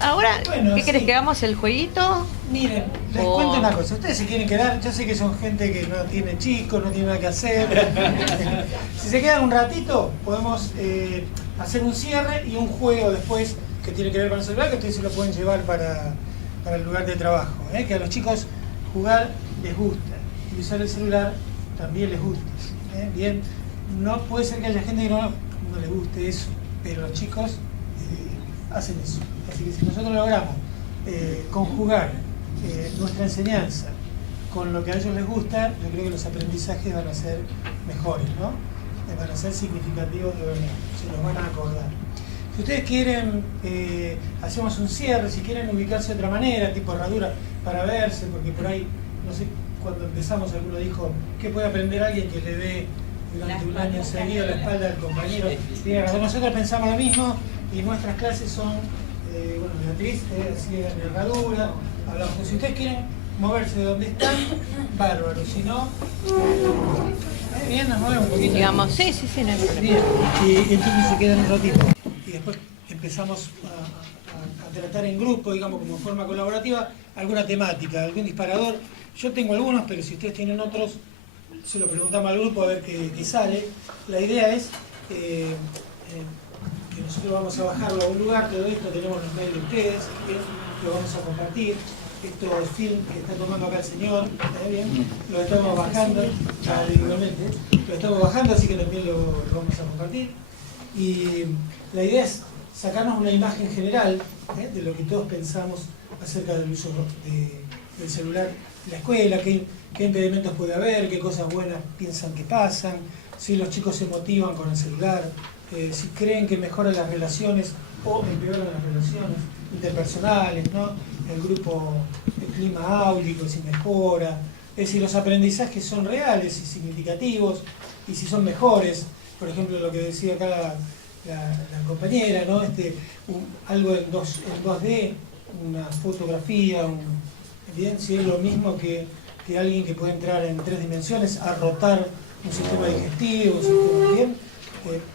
Ahora, Bueno, ¿qué querés sí. que hagamos el jueguito? Miren, les O- cuento una cosa. Ustedes se quieren quedar, yo sé que son gente que no tiene chicos, no tiene nada que hacer. Si se quedan un ratito, podemos hacer un cierre y un juego después que tiene que ver con el celular, que ustedes se lo pueden llevar para el lugar de trabajo. Que a los chicos jugar les gusta y usar el celular también les gusta. Bien, no puede ser que haya gente que no le guste eso, pero los chicos hacen eso. Así que si nosotros logramos conjugar nuestra enseñanza con lo que a ellos les gusta, yo creo que los aprendizajes van a ser mejores, ¿no? Van a ser significativos de verdad, se los van a acordar. Si ustedes quieren, hacemos un cierre, si quieren ubicarse de otra manera, tipo herradura, para verse, porque por ahí, no sé, cuando empezamos alguno dijo, ¿qué puede aprender alguien que le ve durante un año seguido la espalda del compañero? Tiene razón, nosotros pensamos lo mismo y nuestras clases son, bueno, Beatriz, así de herradura, hablamos. Si ustedes quieren moverse de donde están, bárbaro, si no, bien, nos movemos un poquito. Digamos, sí, no hay problema. Bien, y entonces se quedan un ratito. Y después empezamos a tratar en grupo, digamos, como forma colaborativa, alguna temática, algún disparador. Yo tengo algunos, pero si ustedes tienen otros, se lo preguntamos al grupo a ver qué sale. La idea es que nosotros vamos a bajarlo a un lugar, todo esto tenemos los mails de ustedes, que lo vamos a compartir. Esto es film que está tomando acá el señor, ¿está bien? Lo estamos bajando, igualmente, lo estamos bajando, así que también lo vamos a compartir. Y la idea es sacarnos una imagen general de lo que todos pensamos acerca del uso del celular en la escuela, qué impedimentos puede haber, qué cosas buenas piensan que pasan, si los chicos se motivan con el celular, si creen que mejoran las relaciones o empeoran las relaciones interpersonales, ¿no? El grupo, el clima áulico, si mejora, es decir, los aprendizajes son reales y significativos y si son mejores. Por ejemplo, lo que decía acá la compañera, ¿no? Algo en 2D, una fotografía, bien, si es lo mismo que alguien que puede entrar en 3 dimensiones a rotar un sistema digestivo, un sistema bien.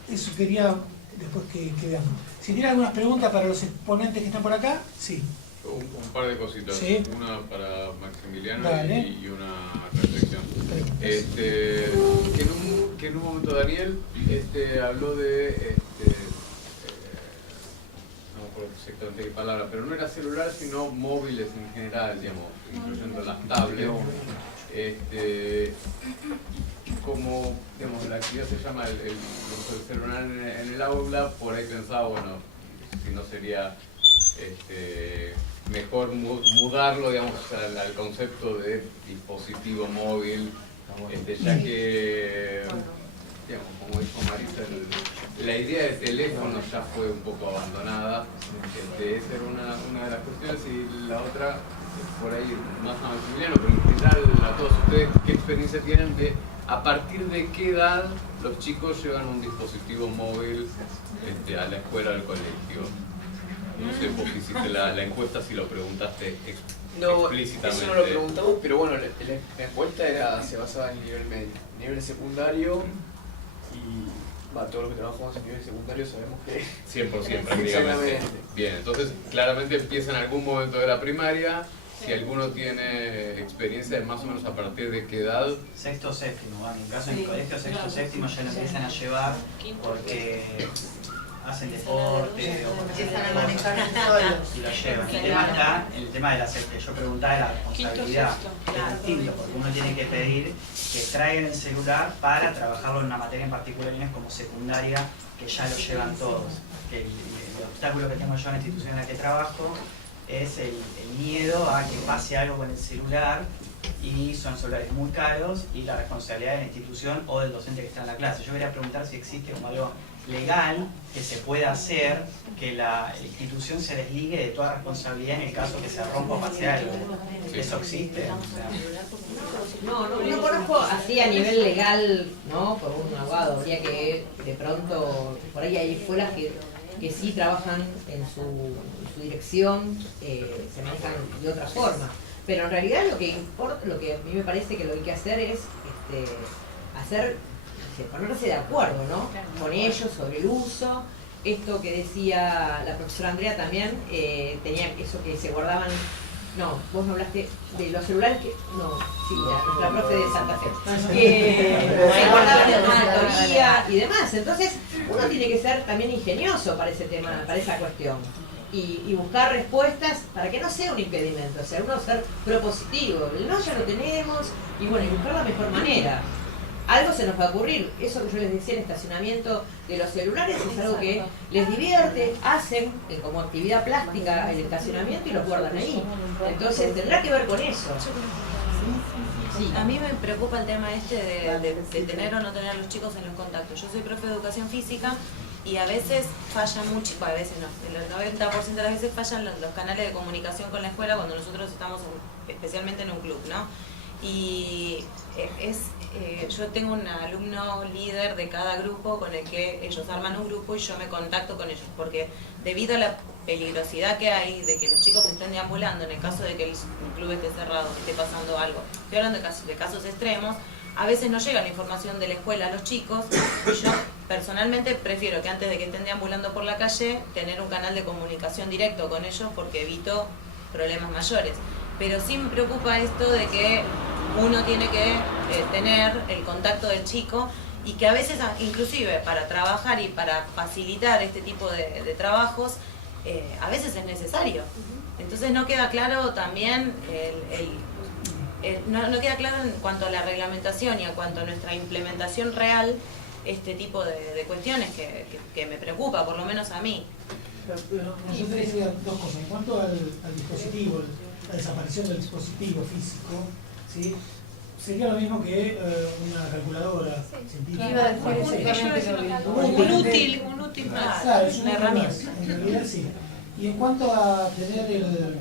Eso quería después que veamos. Si tienen algunas preguntas para los exponentes que están por acá, sí. Un par de cositas, sí. Una para Maximiliano y una reflexión. Que en un momento Daniel habló de, no me acuerdo exactamente qué palabra, pero no era celular sino móviles en general, digamos, incluyendo las tablets. Como digamos, la actividad se llama el celular en el aula, por ahí pensaba, bueno, si no sería mejor mudarlo, digamos, al concepto de dispositivo móvil, ya que, digamos, como dijo Marisa, la idea de teléfono ya fue un poco abandonada. Esa era una de las cuestiones, y la otra, por ahí más a Maximiliano, pero en general a todos ustedes, ¿qué experiencia tienen de a partir de qué edad los chicos llevan un dispositivo móvil a la escuela o al colegio? No sé, vos hiciste la encuesta, si lo preguntaste explícitamente. Eso no lo preguntamos, pero bueno, la encuesta se basaba en nivel medio, nivel secundario, y todos los que trabajamos en nivel secundario sabemos que 100% prácticamente. Bien, entonces claramente empieza en algún momento de la primaria. Si alguno tiene experiencia de más o menos a partir de qué edad. Sexto, séptimo, bueno, en el caso del colegio, sexto, séptimo ya lo empiezan a llevar porque hacen deporte o porque empiezan a manejar solos y lo llevan. El tema está en el tema de la yo preguntaba de la responsabilidad. Es distinto, porque uno tiene que pedir que traigan el celular para trabajarlo en una materia en particular, y no es como secundaria, que ya lo llevan todos. Que el obstáculo que tengo yo en la institución en la que trabajo es el miedo a que pase algo con el celular, y son celulares muy caros, y la responsabilidad de la institución o del docente que está en la clase. Yo quería preguntar si existe como algo legal que se pueda hacer, que la institución se desligue de toda responsabilidad en el caso que se rompa o pase algo. ¿Eso existe? No conozco así a nivel legal, ¿no? Por un abogado, habría que de pronto, por ahí hay escuelas que sí trabajan en su dirección, se manejan de otra forma. Pero en realidad lo que importa, lo que a mí me parece que lo que hay que hacer es ponerse de acuerdo, ¿no? Con ellos sobre el uso, esto que decía la profesora Andrea también, tenía eso que se guardaban. No, vos no hablaste de los celulares que. No, sí, nuestra profe de Santa Fe. Que se guardaban en una teoría y demás. Entonces, uno tiene que ser también ingenioso para ese tema, para esa cuestión. Y buscar respuestas para que no sea un impedimento, o sea, uno ser propositivo. El no ya lo tenemos, y bueno, y buscar la mejor manera. Algo se nos va a ocurrir. Eso que yo les decía, el estacionamiento de los celulares es algo que les divierte, hacen como actividad plástica el estacionamiento y los guardan ahí. Entonces tendrá que ver con eso. Sí. A mí me preocupa el tema este de tener o no tener a los chicos en los contactos. Yo soy profe de educación física y a veces fallan mucho, a veces no, el 90% de las veces fallan los canales de comunicación con la escuela cuando nosotros estamos especialmente en un club, ¿no? Y yo tengo un alumno líder de cada grupo con el que ellos arman un grupo y yo me contacto con ellos, porque debido a la peligrosidad que hay de que los chicos estén deambulando en el caso de que el club esté cerrado, esté pasando algo, estoy hablando de casos extremos, a veces no llega la información de la escuela a los chicos y yo personalmente prefiero que antes de que estén deambulando por la calle tener un canal de comunicación directo con ellos porque evito problemas mayores. Pero sí me preocupa esto de que uno tiene que tener el contacto del chico y que a veces, inclusive para trabajar y para facilitar este tipo de trabajos, a veces es necesario. Entonces no queda claro también, no queda claro en cuanto a la reglamentación y en cuanto a nuestra implementación real, este tipo de cuestiones que me preocupa, por lo menos a mí. Nosotros decíamos dos cosas. En cuanto al dispositivo, la desaparición del dispositivo físico, ¿sí? Sería lo mismo que una calculadora científica. Un útil más. Claro, es una herramienta. En realidad sí. Y en cuanto a tener el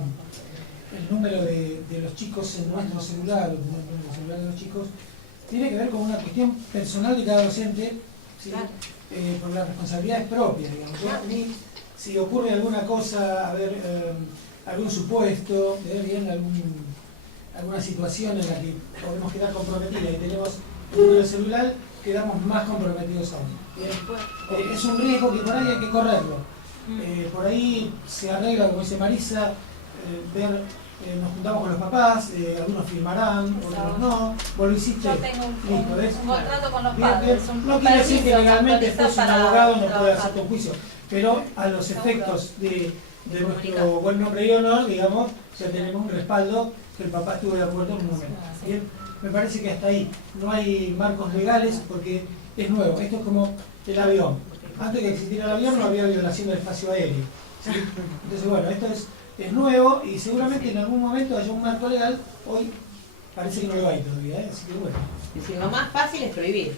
número de los chicos en nuestro celular, el número de celular de los chicos, tiene que ver con una cuestión personal de cada docente, ¿sí? Por las responsabilidades propias, digamos. Yo, a mí, si ocurre alguna cosa, algún supuesto, bien, alguna situación en la que podemos quedar comprometidas y tenemos el número de celular, quedamos más comprometidos aún. Bien. Es un riesgo que por ahí hay que correrlo. Por ahí se arregla, como dice Marisa, nos juntamos con los papás, algunos firmarán, otros no. Vos lo hiciste. Yo tengo un contrato con los bien, padres. no quiere decir que legalmente después un abogado no puede hacer un juicio, pero a los efectos de nuestro buen nombre y honor, digamos, ya tenemos un respaldo que el papá estuvo de acuerdo en un momento. Bien, me parece que hasta ahí no hay marcos legales porque es nuevo. Esto es como el avión. Antes de que existiera el avión no había violación del espacio aéreo, ¿sí? Entonces, bueno, esto es nuevo y seguramente en algún momento haya un marco legal. Hoy parece que no lo hay todavía, ¿eh? Así que bueno. Es decir, lo más fácil es prohibir.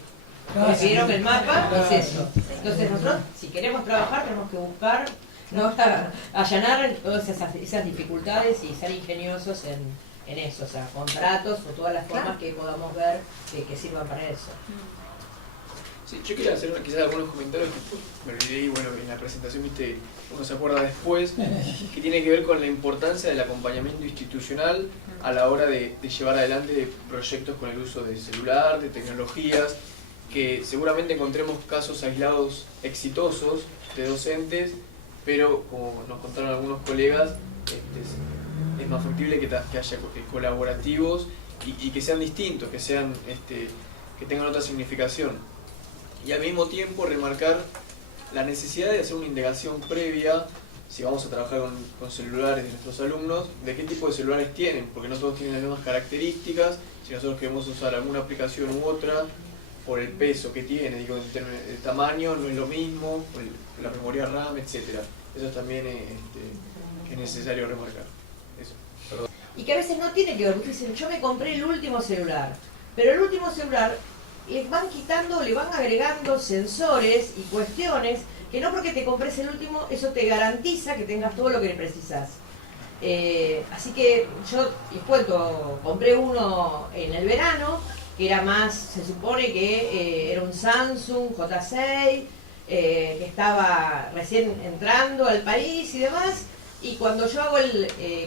Claro, Prohibieron el mapa, claro. es eso. Entonces nosotros, si queremos trabajar, tenemos que buscar, no allanar todas esas dificultades y ser ingeniosos en eso, o sea, contratos o todas las formas que podamos ver que sirvan para eso. Sí, yo quería hacer quizás algunos comentarios que me olvidé y bueno, en la presentación viste, uno se acuerda después, que tiene que ver con la importancia del acompañamiento institucional a la hora de llevar adelante proyectos con el uso de celular, de tecnologías, que seguramente encontremos casos aislados exitosos de docentes, pero como nos contaron algunos colegas, es más factible que haya colaborativos y que sean distintos, que sean que tengan otra significación. Y al mismo tiempo remarcar la necesidad de hacer una indagación previa, si vamos a trabajar con celulares de nuestros alumnos, de qué tipo de celulares tienen, porque no todos tienen las mismas características, si nosotros queremos usar alguna aplicación u otra, por el peso que tiene, digo, en términos de tamaño no es lo mismo, por la memoria RAM, etc. Eso también es necesario remarcar. Eso. Y que a veces no tiene que ver, ustedes dicen, yo me compré el último celular, pero el último celular le van quitando, le van agregando sensores y cuestiones que no porque te compres el último, eso te garantiza que tengas todo lo que precisas. Así que yo les cuento, compré uno en el verano, que era más, se supone que era un Samsung J6, que estaba recién entrando al país y demás, Y cuando yo hago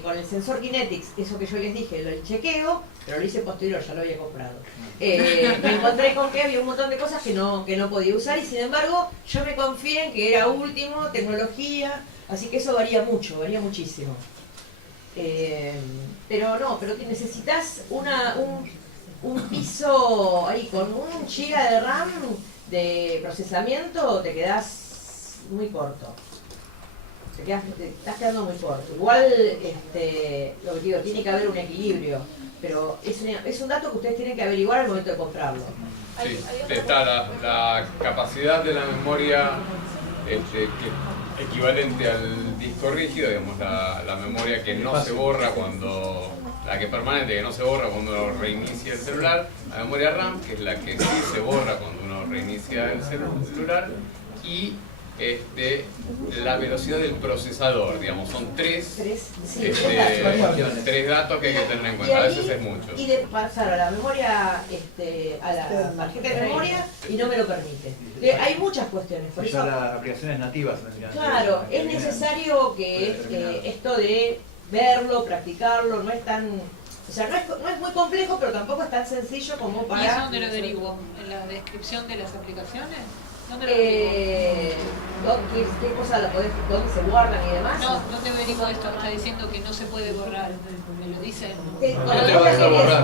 con el sensor Kinetics, eso que yo les dije, el chequeo, pero lo hice posterior, ya lo había comprado. Me encontré con que había un montón de cosas que no podía usar y sin embargo yo me confié en que era último, tecnología, así que eso varía mucho, varía muchísimo. Pero que necesitas un piso ahí con 1 GB de RAM de procesamiento, te quedás muy corto. Te estás quedando muy corto. Igual, lo que digo, tiene que haber un equilibrio, pero es un dato que ustedes tienen que averiguar al momento de comprarlo. Sí, está la capacidad de la memoria que es equivalente al disco rígido, digamos, la memoria que no se borra la que es permanente, que no se borra cuando uno reinicia el celular, la memoria RAM, que es la que sí se borra cuando uno reinicia el celular, y la velocidad del procesador, digamos, son tres datos que hay que tener en cuenta, a veces es mucho. Y de pasar a la memoria, a la tarjeta de memoria, y no me lo permite. Hay muchas cuestiones, por eso... las aplicaciones nativas. Claro, es necesario que esto de verlo, practicarlo, no es tan... O sea, no es muy complejo, pero tampoco es tan sencillo como para... ¿Y eso dónde lo derivo? ¿En la descripción de las aplicaciones? ¿Dónde lo derivo? ¿Qué cosa dónde se guardan y demás? No, ¿dónde derivo esto? Está diciendo que no se puede borrar. Me lo dicen.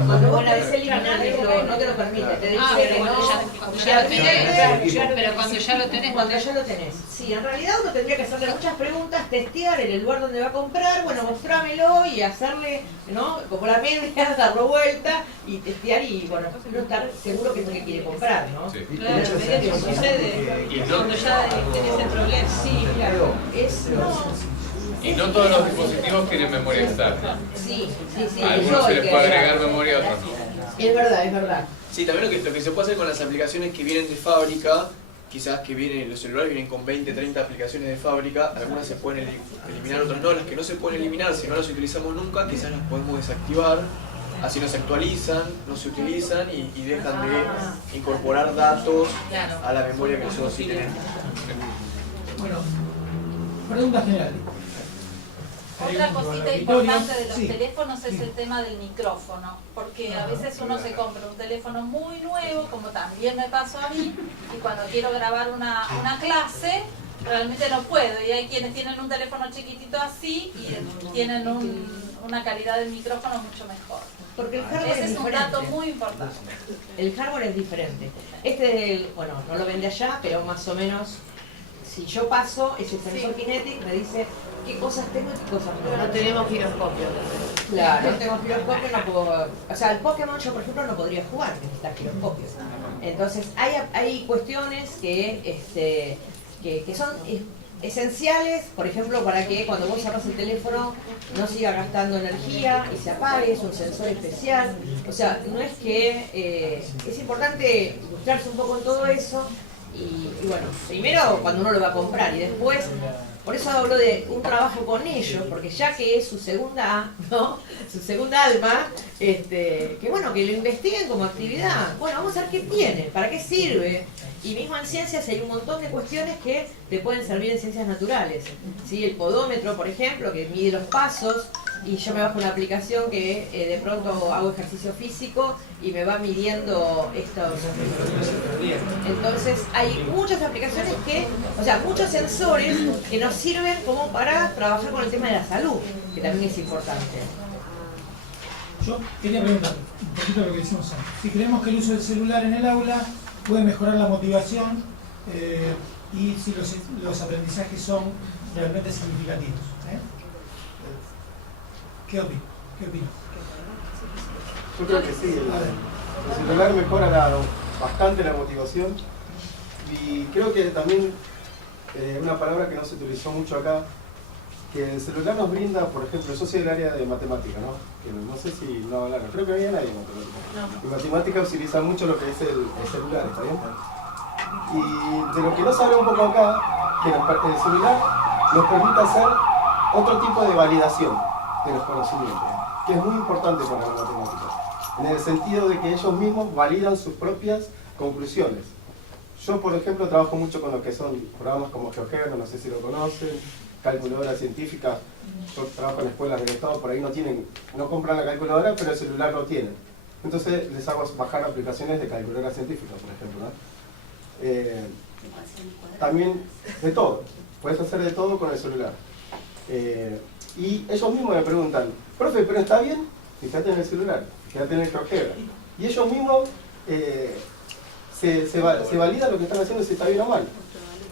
Cuando vos la ves eliminando, no te lo permite. Te dice que cuando ya lo tenés. Pero cuando ya lo tenés. Cuando ya lo tenés. Sí, en realidad uno tendría que hacerle muchas preguntas, testear en el lugar donde va a comprar, bueno, mostrámelo y hacerle, ¿no? Como la media, darlo vuelta y testear y, bueno, no estar seguro que es lo que quiere comprar, ¿no? Sí. Claro, eso sucede cuando ya tenés el problema. Sí, claro. Y no todos los dispositivos tienen memoria externa. Sí. A algunos se les puede agregar memoria, a otros no. Es verdad. Sí, también lo que se puede hacer con las aplicaciones que vienen de fábrica, quizás los celulares vienen con 20, 30 aplicaciones de fábrica, algunas se pueden eliminar, otras no. Las que no se pueden eliminar, si no las utilizamos nunca, quizás las podemos desactivar, así no se actualizan, no se utilizan y dejan de incorporar datos a la memoria que nosotros sí tenemos. Bueno, pregunta general. Otra cosita importante de los teléfonos es el tema del micrófono, porque a veces uno se compra un teléfono muy nuevo, como también me pasó a mí, y cuando quiero grabar una clase, realmente no puedo, y hay quienes tienen un teléfono chiquitito así y tienen una calidad del micrófono mucho mejor. Porque el hardware Ese es un diferente. dato muy importante. El hardware es diferente. Bueno, no lo vende allá, pero más o menos, si yo paso ese sensor Kinetic, me dice qué cosas tengo y qué cosas no. No tenemos giroscopio. Claro, no tengo giroscopio, no puedo... O sea, el Pokémon yo, por ejemplo, no podría jugar, necesita giroscopios. Entonces, hay cuestiones que son esenciales, por ejemplo, para que cuando vos sacas el teléfono no siga gastando energía y se apague, es un sensor especial. O sea, no es que... es importante ilustrarse un poco en todo eso y bueno, primero cuando uno lo va a comprar y después... Por eso hablo de un trabajo con ellos, porque ya que es su segunda, ¿no? Su segunda alma, que bueno, que lo investiguen como actividad. Bueno, vamos a ver qué tiene, para qué sirve. Y mismo en ciencias hay un montón de cuestiones que te pueden servir en ciencias naturales. ¿Sí? El podómetro, por ejemplo, que mide los pasos, y yo me bajo una aplicación que de pronto hago ejercicio físico y me va midiendo estos. Entonces hay muchas aplicaciones muchos sensores que nos sirven como para trabajar con el tema de la salud, que también es importante. Yo quería preguntar un poquito lo que decimos antes. Si creemos que el uso del celular en el aula puede mejorar la motivación y si los aprendizajes son realmente significativos. ¿Qué opino? Yo creo que sí, el celular mejora bastante la motivación y creo que también una palabra que no se utilizó mucho acá, que el celular nos brinda, por ejemplo, yo soy del área de matemática, ¿no? Que no sé si no hablaron, creo que había nadie en matemática. En matemática utiliza mucho lo que es el celular, ¿está bien? Y de lo que no se habla un poco acá, que el celular nos permite hacer otro tipo de validación de los conocimientos, que es muy importante para la matemática, en el sentido de que ellos mismos validan sus propias conclusiones. Yo, por ejemplo, trabajo mucho con lo que son programas como GeoGebra, no sé si lo conocen, calculadora científica. Yo trabajo en escuelas del Estado, por ahí no compran la calculadora, pero el celular lo tienen. Entonces les hago bajar aplicaciones de calculadora científica, por ejemplo, ¿no? También de todo, puedes hacer de todo con el celular. Y ellos mismos me preguntan, profe, ¿pero está bien? Fíjate en el celular, fíjate en el GeoGebra. Y ellos mismos se valida lo que están haciendo, si está bien o mal.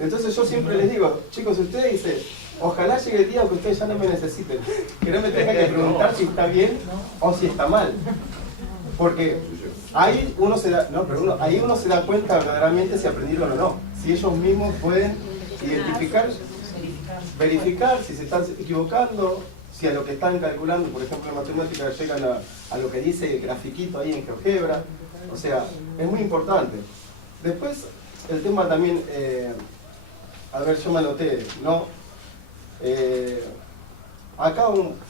Entonces yo siempre les digo, chicos, ustedes dicen, ojalá llegue el día que ustedes ya no me necesiten, que no me tengan que preguntar si está bien o si está mal. Porque ahí uno se da, ahí uno se da cuenta verdaderamente si aprendieron o no. Si ellos mismos pueden identificar, verificar si se están equivocando, si a lo que están calculando, por ejemplo en matemáticas, llegan a lo que dice el grafiquito ahí en GeoGebra. O sea, es muy importante. Después, el tema también, a ver, yo me anoté, ¿no? Acá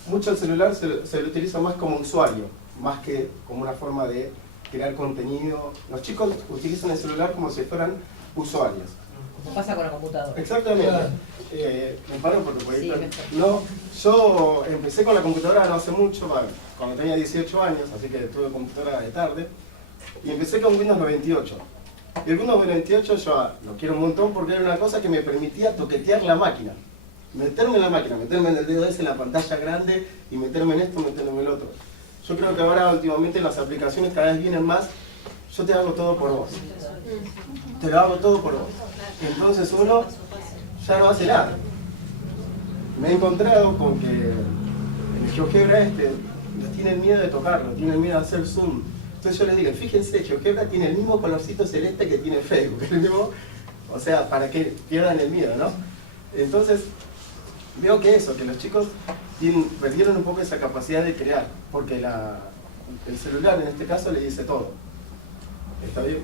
mucho el celular se lo utiliza más como usuario, más que como una forma de crear contenido. Los chicos utilizan el celular como si fueran usuarios. Como pasa con la computadora. Exactamente. Me paro porque sí, no, yo empecé con la computadora no hace mucho, cuando tenía 18 años, así que tuve computadora de tarde, y empecé con Windows 98. Y el Windows 98 yo lo quiero un montón porque era una cosa que me permitía toquetear la máquina. Meterme en la máquina, meterme en el dedo ese en la pantalla grande y meterme en esto, meterme en el otro. Yo creo que ahora últimamente las aplicaciones cada vez vienen más, yo te hago todo por vos. Te lo hago todo por vos. Entonces uno ya no hace nada. Me he encontrado con que en el GeoGebra tienen miedo de tocarlo, tienen miedo de hacer zoom. Entonces yo les digo, fíjense, GeoGebra tiene el mismo colorcito celeste que tiene Facebook. O sea, para que pierdan el miedo, ¿no? Entonces, veo que que los chicos perdieron un poco esa capacidad de crear, porque el celular en este caso le dice todo. ¿Está bien?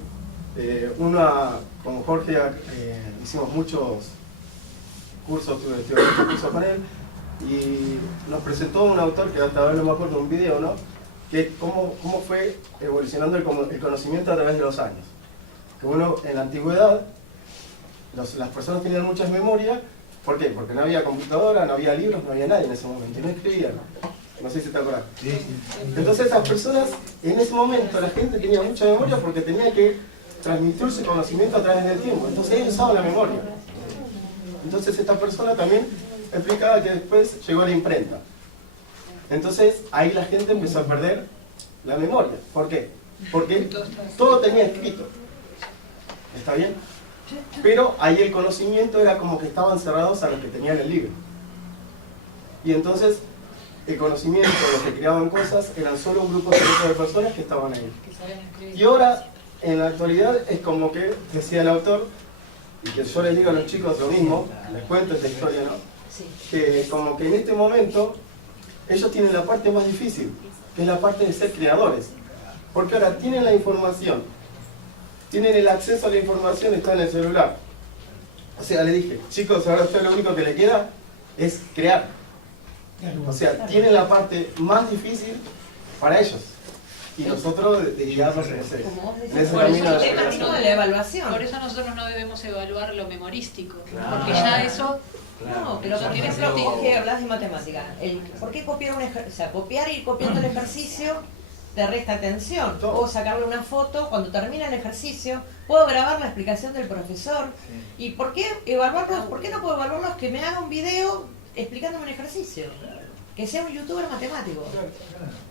Con Jorge hicimos muchos cursos, tuve muchos cursos con él, y nos presentó un autor que hasta ahora no me acuerdo, un video, ¿no? Que cómo fue evolucionando el conocimiento a través de los años. Que uno, en la antigüedad, las personas tenían muchas memorias. ¿Por qué? Porque no había computadora, no había libros, no había nadie en ese momento, y no escribían. No sé si te acuerdas. Sí. Entonces esas personas, en ese momento, la gente tenía mucha memoria porque tenía que transmitir su conocimiento a través del tiempo. Entonces ellos usaban la memoria. Entonces esta persona también explicaba que después llegó la imprenta. Entonces ahí la gente empezó a perder la memoria. ¿Por qué? Porque todo tenía escrito. ¿Está bien? Pero ahí el conocimiento era como que estaban cerrados a los que tenían el libro. Y entonces el conocimiento, los que creaban cosas, eran solo un grupo secreto de personas que estaban ahí. Y ahora, en la actualidad, es como que, decía el autor, y que yo les digo a los chicos lo mismo, les cuento esta historia, ¿no? Que como que en este momento, ellos tienen la parte más difícil, que es la parte de ser creadores. Porque ahora tienen la información, tienen el acceso a la información, está en el celular. O sea, le dije, chicos, ahora usted lo único que le queda es crear. O sea, tienen la parte más difícil para ellos. Y nosotros digamos en ese camino de la evaluación. Por eso nosotros no debemos evaluar lo memorístico. Porque ya eso... No, pero por ejemplo, vos que hablas de matemática, ¿por qué copiar un ejercicio? O sea, copiar y ir copiando el ejercicio te resta atención. Puedo sacarle una foto, cuando termina el ejercicio, puedo grabar la explicación del profesor. ¿Y por qué evaluarlos? ¿Por qué no puedo evaluarlos que me haga un video explicándome un ejercicio? Que sea un youtuber matemático.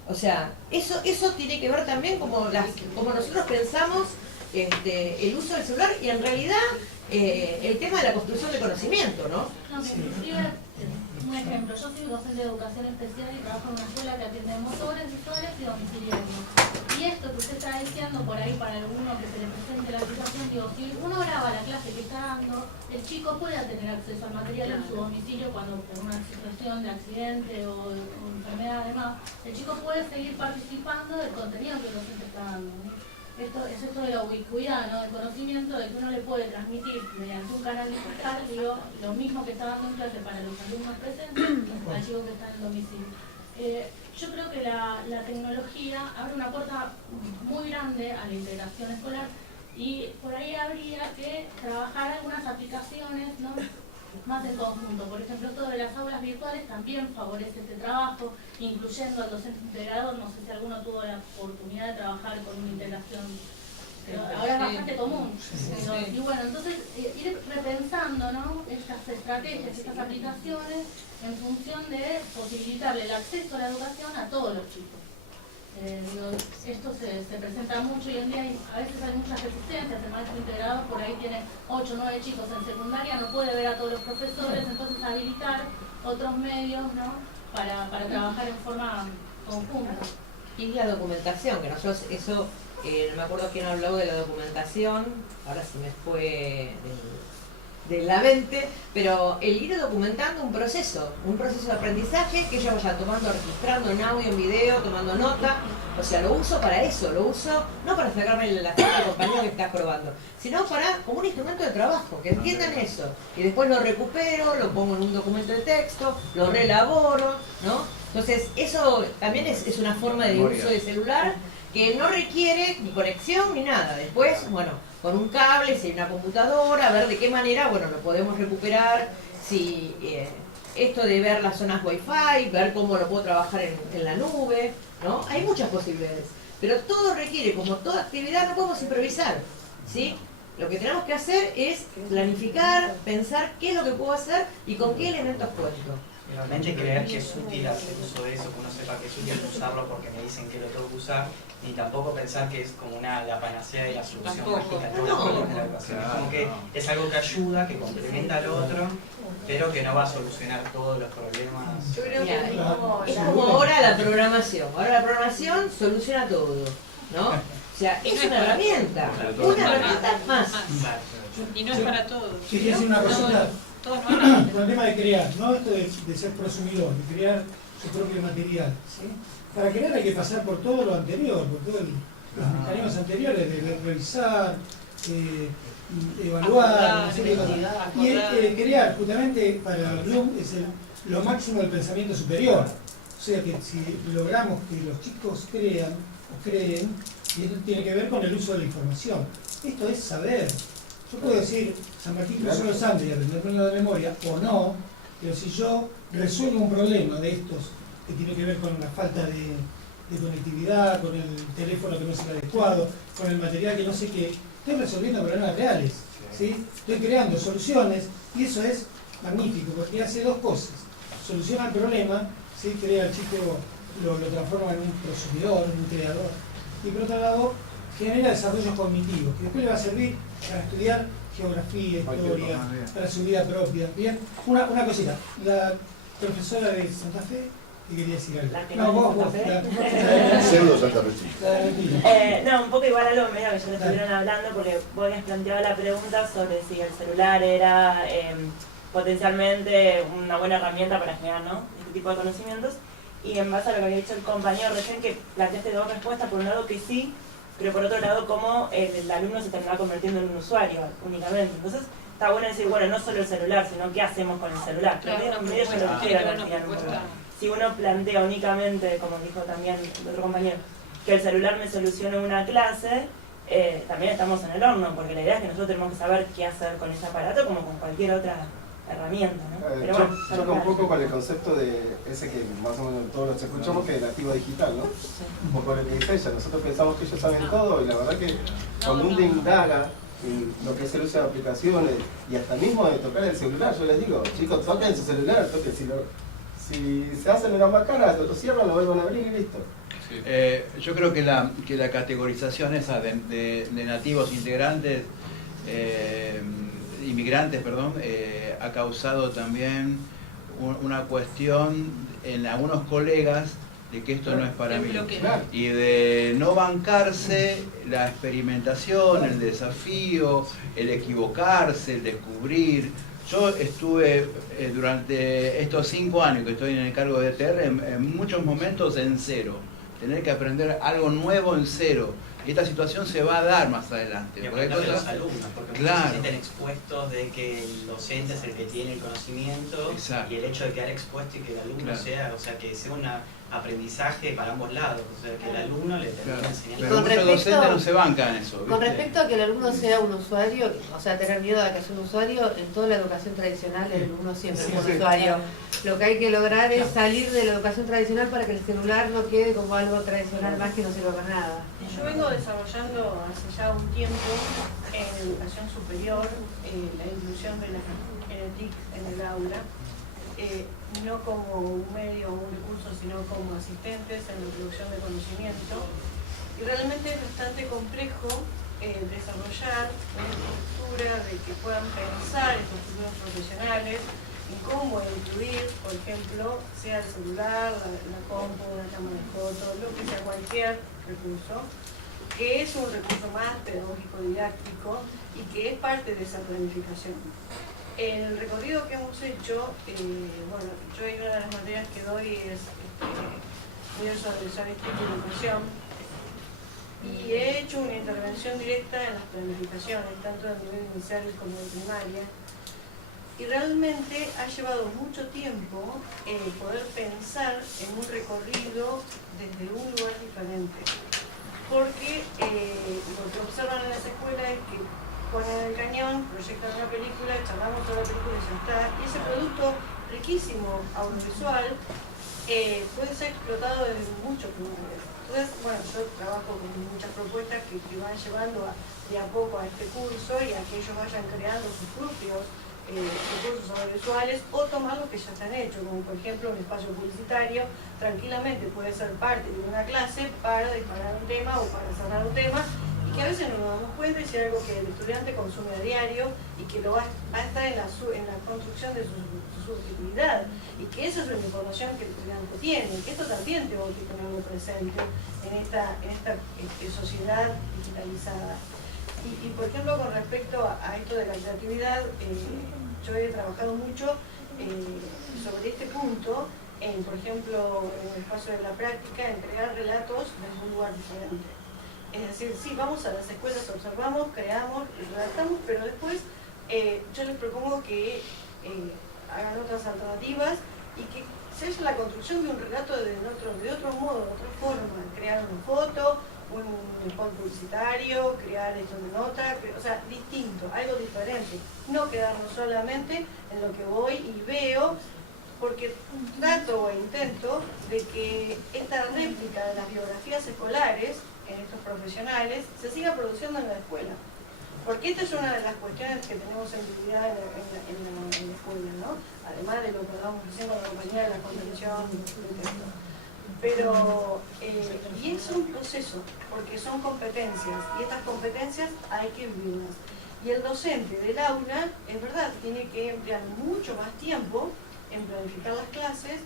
O sea, eso tiene que ver también como nosotros pensamos el uso del celular y en realidad el tema de la construcción de conocimiento, ¿no? Un ejemplo, yo soy docente de educación especial y trabajo en una escuela que atiende motores, visuales y domiciliarios. Y esto que usted está diciendo por ahí para alguno que se le presente la situación, digo, si uno graba la clase que está dando, el chico puede tener acceso al material en su domicilio cuando por una situación de accidente o enfermedad además, el chico puede seguir participando del contenido que el docente está dando, ¿no? Esto es esto de la ubicuidad, ¿no? Del conocimiento de que uno le puede transmitir mediante un canal digital, digo, lo mismo que está dando en clase para los alumnos presentes al chico que está en el domicilio. Yo creo que la tecnología abre una puerta muy grande a la integración escolar y por ahí habría que trabajar algunas aplicaciones, ¿no? más en conjunto. Por ejemplo, esto de las aulas virtuales también favorece este trabajo, incluyendo al docente integrador. No sé si alguno tuvo la oportunidad de trabajar con una integración, pero ahora es bastante común. Y bueno, entonces ir repensando, ¿no?, estas estrategias, estas aplicaciones en función de posibilitarle el acceso a la educación a todos los chicos. Esto se presenta mucho hoy en día y a veces hay muchas resistencias. El maestro integrador por ahí tiene 8 o 9 chicos en secundaria, no puede ver a todos los profesores, entonces habilitar otros medios, ¿no?, para trabajar en forma conjunta. Y la documentación, que nosotros eso, no me acuerdo quién habló de la documentación, ahora se me fue de la mente, pero el ir documentando un proceso de aprendizaje que ellos vayan tomando, registrando en audio, en video, tomando nota. O sea, lo uso para eso, lo uso no para sacarme la foto al compañero que está probando, sino para como un instrumento de trabajo, que entiendan eso. Y después lo recupero, lo pongo en un documento de texto, lo reelaboro, ¿no? Entonces, eso también es una forma de uso de celular que no requiere ni conexión ni nada. Después, bueno, con un cable, si hay una computadora, a ver de qué manera, bueno, lo podemos recuperar, si esto de ver las zonas Wi-Fi, ver cómo lo puedo trabajar en la nube, ¿no? Hay muchas posibilidades, pero todo requiere, como toda actividad, no podemos improvisar, ¿sí? Lo que tenemos que hacer es planificar, pensar qué es lo que puedo hacer y con qué elementos cuento. Realmente creer que es útil hacer uso de eso, que uno sepa que es útil usarlo porque me dicen que lo tengo que usar, ni tampoco pensar que es como la panacea y la solución mágica a todos los problemas de la educación. Es como que es algo que ayuda, que complementa al otro, pero que no va a solucionar todos los problemas. Yo creo que es como ahora la programación. Ahora la programación soluciona todo, ¿no? O sea, es una herramienta más. Y no es para todos. Sí, quiero decir una cosita. Con el tema de crear, ¿no? Esto de ser prosumidor, de crear su propio material, ¿sí? Para crear hay que pasar por todo lo anterior, por todos los mecanismos anteriores de revisar, evaluar, una serie de cosas. Y crear, justamente, para Bloom es lo máximo del pensamiento superior. O sea que si logramos que los chicos crean o creen, y esto tiene que ver con el uso de la información. Esto es saber. Yo puedo decir, San Martín cruzó los Andes y aprenderlo de memoria, o no, pero si yo resuelvo un problema de estos que tiene que ver con la falta de conectividad, con el teléfono que no es el adecuado, con el material que no sé qué, estoy resolviendo problemas reales, ¿sí? Estoy creando soluciones y eso es magnífico porque hace dos cosas. Soluciona el problema, ¿sí? Crea al chico, lo transforma en un prosumidor, en un creador, y por otro lado genera desarrollo cognitivo, que después le va a servir para estudiar geografía, historia, para su vida propia. Bien, una cosita, la profesora de Santa Fe, que quería decir algo. No, vos, Pseudo Santa Fe. No, un poco igual a lo medio que ya lo estuvieron hablando, porque vos habías planteado la pregunta sobre si el celular era potencialmente una buena herramienta para generar, ¿no?, este tipo de conocimientos. Y en base a lo que había dicho el compañero recién, que planteaste dos respuestas, por un lado que sí, pero por otro lado cómo el alumno se terminaba convirtiendo en un usuario únicamente. Entonces está bueno decir, bueno, no solo el celular, sino qué hacemos con el celular. Claro, medio yo lo quiero plantear un poco. Si uno plantea únicamente, como dijo también el otro compañero, que el celular me solucione una clase, también estamos en el horno, porque la idea es que nosotros tenemos que saber qué hacer con ese aparato como con cualquier otra herramienta, ¿no? Pero bueno, choca un poco con el concepto de ese que más o menos todos los escuchamos, que es el activo digital, ¿no? O con el que dice ella, nosotros pensamos que ellos saben todo y la verdad que cuando uno indaga en lo que es el uso de aplicaciones y hasta mismo de tocar el celular, yo les digo, chicos, toquen su celular, toquen, si se hacen una macana, lo cierran, lo vuelvan a abrir y listo. Yo creo que la categorización esa de nativos integrantes, inmigrantes, perdón, ha causado también una cuestión en algunos colegas de que esto no es para mí, y de no bancarse la experimentación, el desafío, el equivocarse, el descubrir. Yo estuve durante estos 5 años que estoy en el cargo de ETR en muchos momentos en cero, tener que aprender algo nuevo en cero, esta situación se va a dar más adelante. Pero porque hay los cosas- alumnos, porque muchos Claro. se sienten expuestos de que el docente es el que tiene el conocimiento. Exacto. Y el hecho de quedar expuesto y que el alumno Claro. sea, o sea, que sea un aprendizaje para ambos lados, o sea, que el alumno le termine Claro. enseñando. Pero muchos docentes no se bancan eso. Con ¿viste? respecto a que el alumno sea un usuario, o sea, tener miedo a que sea un usuario, en toda la educación tradicional el alumno siempre es un usuario. Lo que hay que lograr es salir de la educación tradicional para que el celular no quede como algo tradicional más que no sirva para nada. Yo vengo desarrollando hace ya un tiempo en educación superior la inclusión de la TIC en el aula, no como un medio o un recurso, sino como asistentes en la producción de conocimiento. Y realmente es bastante complejo desarrollar una estructura de que puedan pensar estos futuros profesionales en cómo incluir, por ejemplo, sea el celular, la compu, la cámara de fotos, lo que sea, cualquier recurso, que es un recurso más pedagógico didáctico y que es parte de esa planificación. El recorrido que hemos hecho, bueno, yo hay una de las materias que doy es universo de educación, y he hecho una intervención directa en las planificaciones, tanto a nivel inicial como de primaria, y realmente ha llevado mucho tiempo poder pensar en un recorrido desde un lugar diferente, porque lo que observan en las escuelas es que ponen el cañón, proyectan una película, charlamos toda la película y ya está, y ese producto riquísimo, audiovisual, puede ser explotado desde muchos lugares. Entonces, bueno, yo trabajo con muchas propuestas que van llevando de a poco a este curso y a que ellos vayan creando sus propios recursos audiovisuales o tomar lo que ya están hechos, como por ejemplo un espacio publicitario, tranquilamente puede ser parte de una clase para disparar un tema o para cerrar un tema, y que a veces no nos damos cuenta y si es algo que el estudiante consume a diario y que lo va a estar en la construcción de su subjetividad, y que esa es una información que el estudiante tiene, que esto también tengo que tenerlo presente en esta sociedad digitalizada. Y por ejemplo, con respecto a esto de la creatividad, yo he trabajado mucho sobre este punto, por ejemplo, en el espacio de la práctica, entregar relatos desde un lugar diferente. Es decir, sí, vamos a las escuelas, observamos, creamos, redactamos, pero después yo les propongo que hagan otras alternativas y que se haga la construcción de un relato de otro modo, de otra forma, crear una foto, un spot publicitario, crear esto de nota, o sea, distinto, algo diferente, no quedarnos solamente en lo que voy y veo, porque trato o intento de que esta réplica de las biografías escolares en estos profesionales se siga produciendo en la escuela. Porque esta es una de las cuestiones que tenemos en prioridad en la escuela, ¿no? Además de lo que hablamos recién con la compañía de la contención de texto. Pero, y es un proceso, porque son competencias, y estas competencias hay que vivirlas. Y el docente del aula, es verdad, tiene que emplear mucho más tiempo en planificar las clases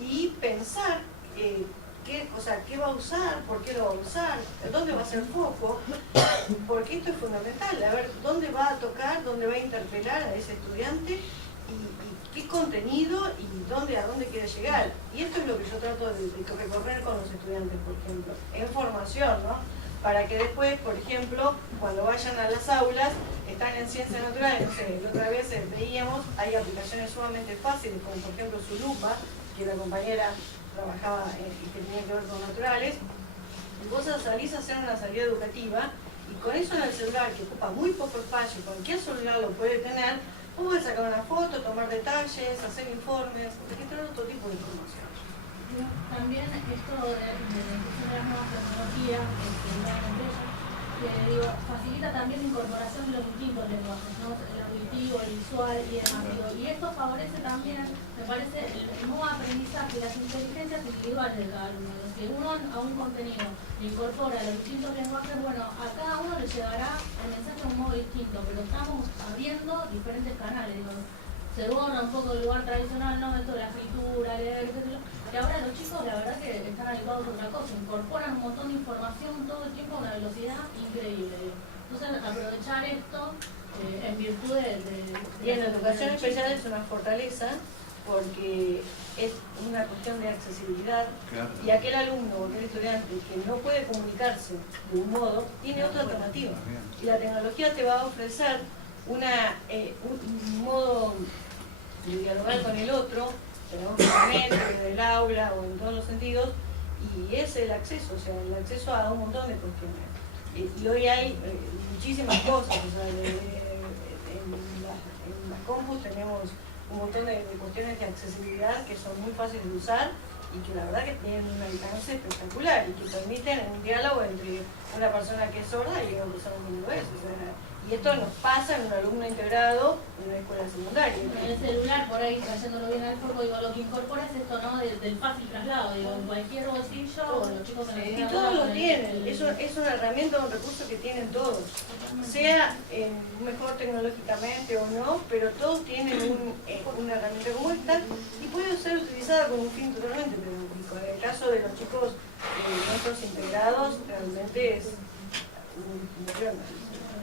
y pensar qué va a usar, por qué lo va a usar, dónde va a ser foco, porque esto es fundamental, a ver dónde va a tocar, dónde va a interpelar a ese estudiante y qué contenido y a dónde quiere llegar. Y esto es lo que yo trato de recorrer con los estudiantes, por ejemplo, en formación, ¿no? Para que después, por ejemplo, cuando vayan a las aulas, están en ciencias naturales, no sé, la otra vez veíamos, hay aplicaciones sumamente fáciles, como por ejemplo Zulupa, que la compañera trabajaba y que tenía que ver con naturales, y vos salís a hacer una salida educativa, y con eso en el celular, que ocupa muy poco espacio, cualquier celular lo puede tener, vos podés sacar una foto, tomar detalles, hacer informes, registrar otro tipo de información. También esto de la inclusión de las nuevas tecnologías, digo, facilita también la incorporación de los distintos lenguajes, ¿no? El auditivo, el visual y demás. Y esto favorece también, me parece, el nuevo aprendizaje y las inteligencias individuales de cada alumno. Que uno a un contenido le incorpora los distintos lenguajes, bueno, a cada uno le llegará el mensaje de un modo distinto, pero estamos abriendo diferentes canales, digo. Se borra un poco el lugar tradicional, ¿no? Esto de la escritura, leer, etc. Y ahora los chicos, la verdad que están habituados a otra cosa, incorporan un montón de información todo el tiempo a una velocidad increíble. Entonces, aprovechar esto en virtud de y en la educación especial es una fortaleza, porque es una cuestión de accesibilidad, Claro. y aquel alumno o aquel estudiante que no puede comunicarse de un modo, tiene otra alternativa. Y la tecnología te va a ofrecer un modo de dialogar con el otro, en el aula o en todos los sentidos, y es el acceso, o sea, el acceso a un montón de cuestiones. Y hoy hay muchísimas cosas, o sea, en las compus tenemos un montón de cuestiones de accesibilidad que son muy fáciles de usar y que la verdad que tienen un alcance espectacular y que permiten un diálogo entre una persona que es sorda y una persona que no lo es. O sea, y esto nos pasa en un alumno integrado en una escuela secundaria. El celular, por ahí, trayéndolo bien al foco, digo, lo que incorpora es esto, ¿no? Del fácil traslado, digo, en cualquier bolsillo, o los chicos en Y todos lo tienen, es una herramienta, un recurso que tienen todos, sea mejor tecnológicamente o no, pero todos tienen una herramienta como esta y puede ser utilizada con un fin totalmente pedagógico. En el caso de los chicos nuestros integrados, realmente es un problema.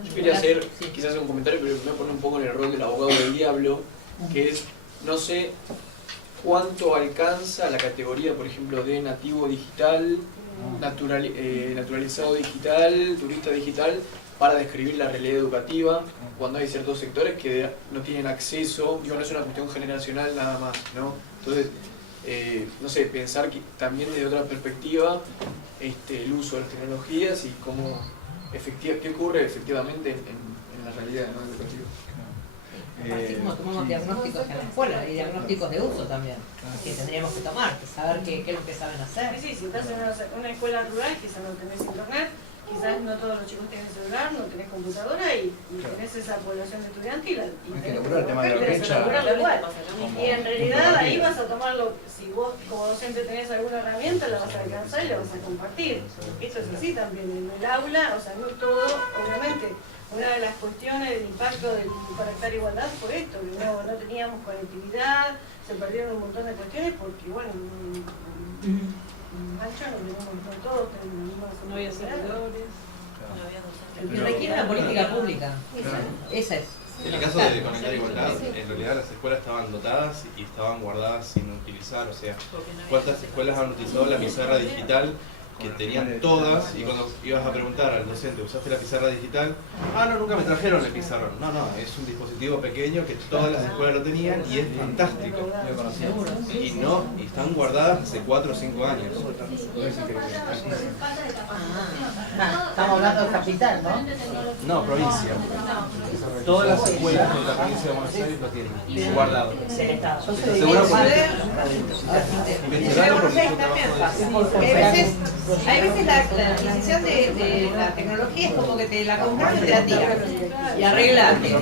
Yo quería hacer quizás un comentario, pero me voy a poner un poco en el rol del abogado del diablo, que es, no sé cuánto alcanza la categoría, por ejemplo, de nativo digital, naturalizado digital, turista digital, para describir la realidad educativa, cuando hay ciertos sectores que no tienen acceso, digo, no es una cuestión generacional nada más, ¿no? Entonces, no sé, pensar que también desde otra perspectiva el uso de las tecnologías y cómo qué ocurre efectivamente en la realidad, ¿no?, educativa. Así como tomamos diagnósticos en la escuela y diagnósticos de uso también, que tendríamos que tomar, saber qué es lo que saben hacer. Sí, si estás en una escuela rural, quizás no tenés internet, quizás no todos los chicos tienen celular, no tenés computadora y tenés esa población estudiantil. Hay que lograr el tema de la brecha. Y en realidad ahí vas a tomarlo, si vos como docente tenés alguna herramienta, la vas a alcanzar y la vas a compartir. Esto es así también, en el aula, o sea, no todo, obviamente. Una de las cuestiones del impacto del Conectar Igualdad fue esto, que no teníamos conectividad, se perdieron un montón de cuestiones porque, bueno, Mancha no tenemos todos, no había servidores, Y requiere una política pública. Esa es. En el caso de Conectar Igualdad, en realidad las escuelas estaban dotadas y estaban guardadas sin utilizar, o sea, ¿cuántas escuelas han utilizado la pizarra digital? Que tenían todas, y cuando ibas a preguntar al docente, ¿usaste la pizarra digital? Ah, no, nunca me trajeron el pizarrón. No, es un dispositivo pequeño que todas las escuelas lo tenían y es fantástico. Y están guardadas hace 4 o 5 años. Estamos hablando de capital, ¿no? No, provincia. Todas las escuelas de la provincia de Buenos Aires lo tienen guardado. Seguro hay veces la adquisición de la tecnología es como que te la compras y te la tiras y arreglate. No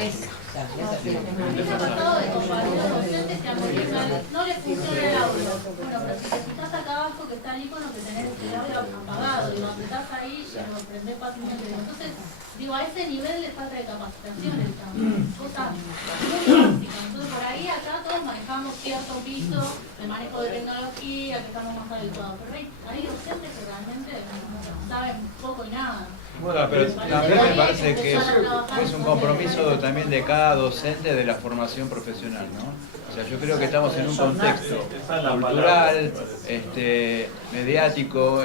es. Me ha pasado de compañeros docentes que han venido, no les funciona el audio. Bueno, pero si te fijas acá abajo que está el icono que tenés el audio apagado, digo, apretás ahí y lo prendés fácilmente. Entonces, digo, a ese nivel de falta de capacitación estamos. Cosas muy básicas. Entonces, por ahí acá todos manejamos cierto piso de manejo de tecnología, que estamos más habituados. Pero hay docentes que realmente saben poco y nada. Bueno, pero también me parece que es un compromiso también de cada docente de la formación profesional, ¿no? O sea, yo creo que estamos en un contexto cultural, mediático,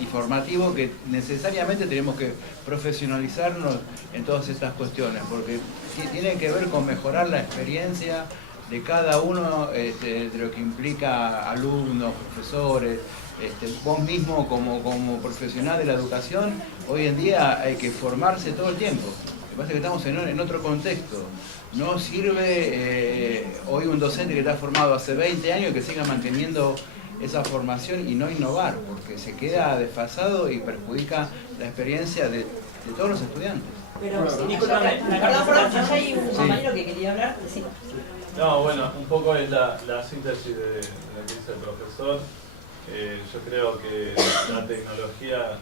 informativo, que necesariamente tenemos que profesionalizarnos en todas estas cuestiones, porque tiene que ver con mejorar la experiencia de cada uno, de lo que implica alumnos, profesores. Vos mismo como profesional de la educación, hoy en día hay que formarse todo el tiempo. Lo que pasa es que estamos en otro contexto. No sirve hoy un docente que está formado hace 20 años que siga manteniendo esa formación y no innovar, porque se queda desfasado y perjudica la experiencia de todos los estudiantes. Pero, perdón, ya hay un compañero que quería hablar. Sí. No, bueno, un poco es la síntesis de lo que dice el profesor. Yo creo que la tecnología